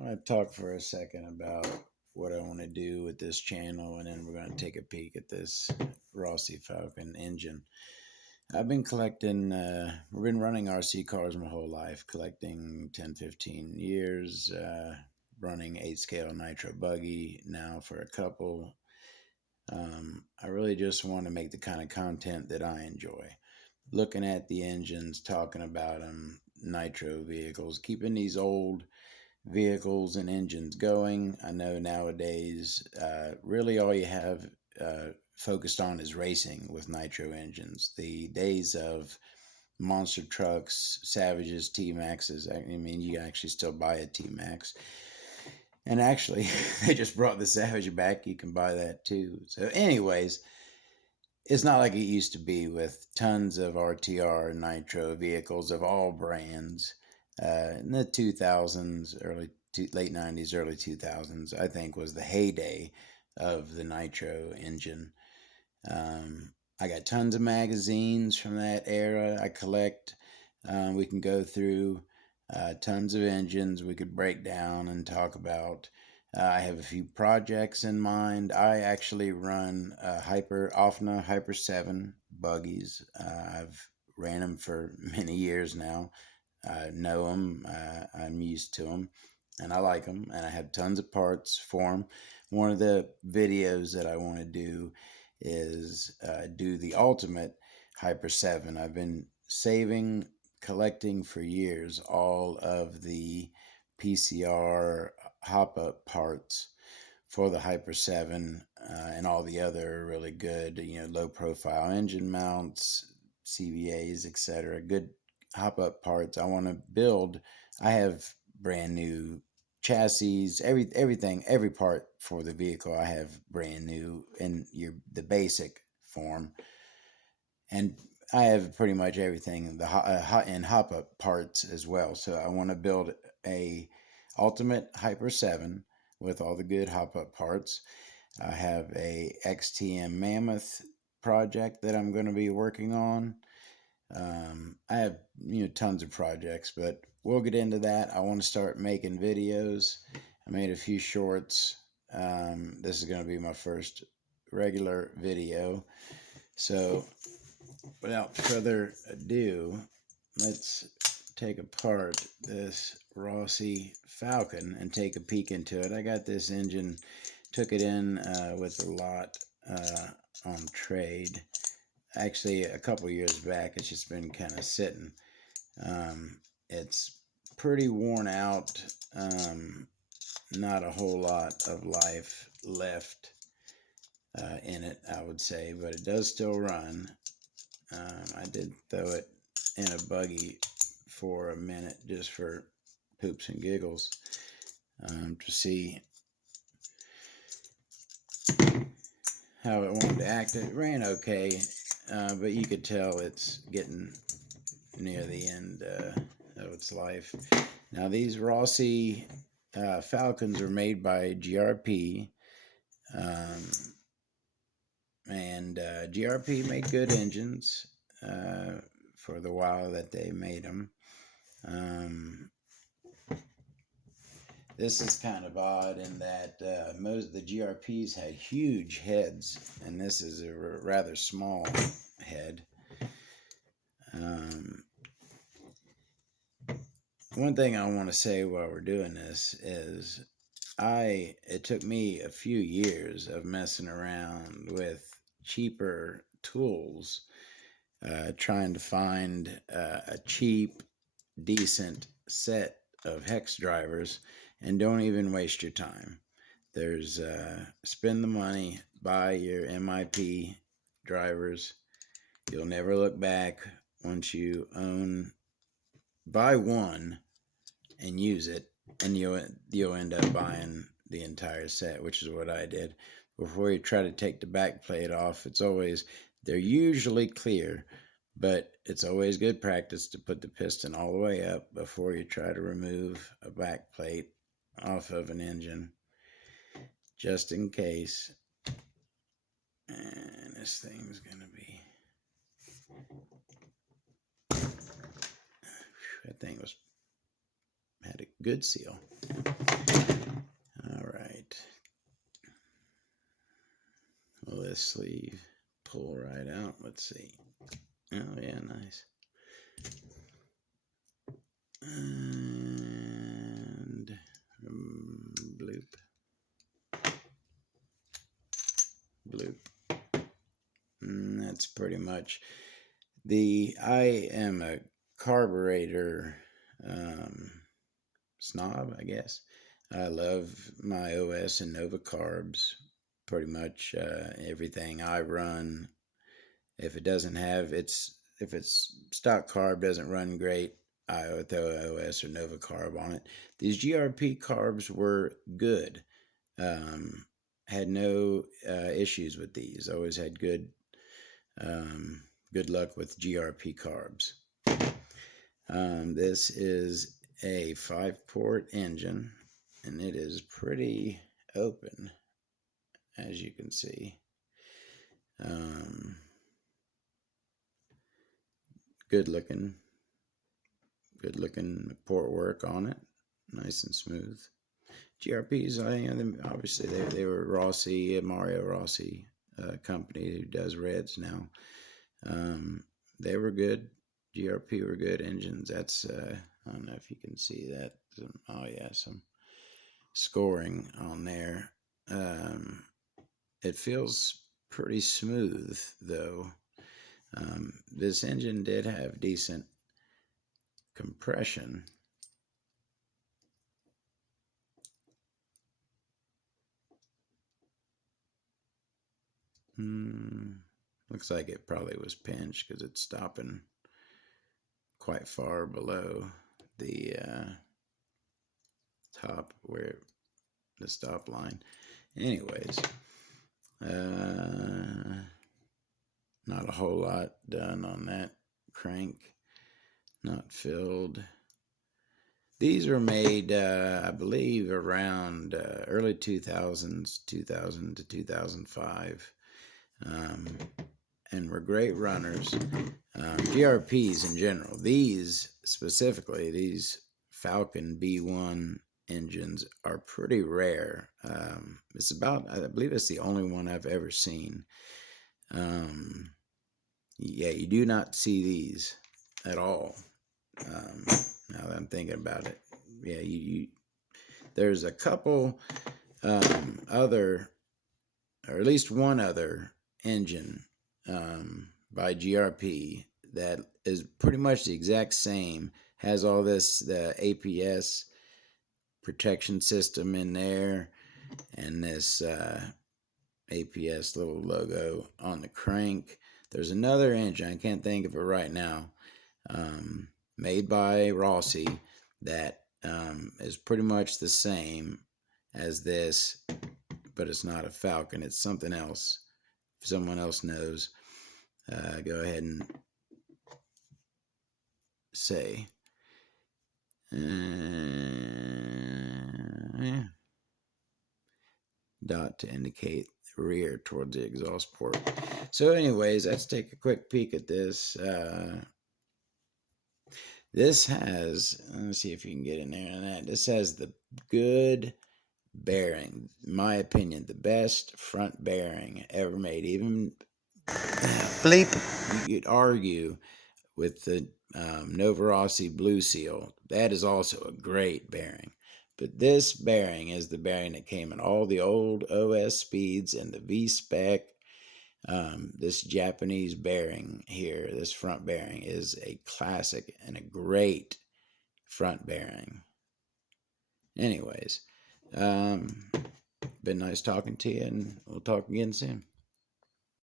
want to talk for a second about what I want to do with this channel, and then we're going to take a peek at this Rossi Falcon engine. I've been collecting, we've been running RC cars my whole life, collecting 10, 15 years, running 8-scale nitro buggy now for a couple. I really just want to make the kind of content that I enjoy. Looking at the engines, talking about them, nitro vehicles, keeping these old vehicles and engines going. I know nowadays, really all you have focused on is racing with nitro engines. The days of monster trucks, Savages, T-Maxes, I mean, you can actually still buy a T-Max. And actually, they just brought the Savage back. You can buy that too. So anyways, it's not like it used to be with tons of RTR nitro vehicles of all brands. In the 2000s, late 90s, early 2000s, I think was the heyday of the nitro engine. I got tons of magazines from that era I collect. We can go through tons of engines we could break down and talk about. I have a few projects in mind. I actually run OFNA Hyper 7 buggies. I've ran them for many years now. I know them. I'm used to them, and I like them. And I have tons of parts for them. One of the videos that I want to do is do the ultimate Hyper 7. I've been collecting for years all of the PCR hop-up parts for the Hyper 7 and all the other really good, low-profile engine mounts, CVAs, etc. Good hop-up parts. I want to build. I have brand new chassis, everything, every part for the vehicle. I have brand new in the basic form, and I have pretty much everything in the hop-up parts as well. So I want to build a ultimate Hyper 7 with all the good hop-up parts. I have a XTM Mammoth project that I'm going to be working on. I have tons of projects, but we'll get into that. I want to start making videos. I made a few shorts. This is going to be my first regular video. So without further ado, let's take apart this Rossi Falcon and take a peek into it. I got this engine, took it in with a lot on trade. Actually, a couple years back. It's just been kind of sitting. It's pretty worn out. Not a whole lot of life left in it, I would say, but it does still run. I did throw it in a buggy for a minute just for poops and giggles to see how it wanted to act. It ran okay, but you could tell it's getting near the end of its life. Now, these Rossi Falcons are made by GRP, and GRP made good engines for the while that they made them. This is kind of odd in that most of the GRPs had huge heads, and this is a rather small head. One thing I want to say while we're doing this is it took me a few years of messing around with cheaper tools, trying to find a cheap, decent set of hex drivers, and don't even waste your time. There's spend the money, buy your MIP drivers. You'll never look back once you buy one and use it, and you'll end up buying the entire set, which is what I did. Before you try to take the back plate off, they're usually clear, but it's always good practice to put the piston all the way up before you try to remove a back plate off of an engine, just in case. And this thing's gonna be, that thing had a good seal. sleeve pull right out. Let's see. Oh yeah, nice. And bloop. And that's pretty much I am a carburetor snob, I guess. I love my OS and Nova carbs. Pretty much everything I run. If it doesn't have if it's stock carb doesn't run great, I would throw OS or Nova carb on it. These GRP carbs were good. Had no issues with these. Always had good luck with GRP carbs. This is a 5-port engine, and it is pretty open, as you can see. Good looking port work on it, nice and smooth. GRPs, obviously they were Mario Rossi company who does reds now. They were good. GRP were good engines. That's I don't know if you can see that. Oh yeah, some scoring on there. It feels pretty smooth though. This engine did have decent compression. Looks like it probably was pinched because it's stopping quite far below the top where the stop line. Anyways, not a whole lot done on that crank. Not filled. These were made, I believe, around early 2000s, 2000 to 2005. And were great runners. GRPs in general. These specifically, these Falcon B1 engines are pretty rare. It's about, I believe it's the only one I've ever seen. Yeah, you do not see these at all. Now that I'm thinking about it, yeah, there's a couple other, or at least one other engine by GRP that is pretty much the exact same. Has all the APS protection system in there, and this APS little logo on the crank. There's another engine, I can't think of it right now, made by Rossi that is pretty much the same as this, but it's not a Falcon. It's something else. If someone else knows, go ahead and say. Yeah. Dot to indicate the rear towards the exhaust port. So anyways, let's take a quick peek at this. This has, let's see if you can get in there on that. This has the good bearing, in my opinion, the best front bearing ever made. Even bleep, you could argue with the Nova Rossi Blue Seal. That is also a great bearing. But this bearing is the bearing that came in all the old OS speeds and the V-Spec. This Japanese bearing here, this front bearing, is a classic and a great front bearing. Anyways, been nice talking to you, and we'll talk again soon.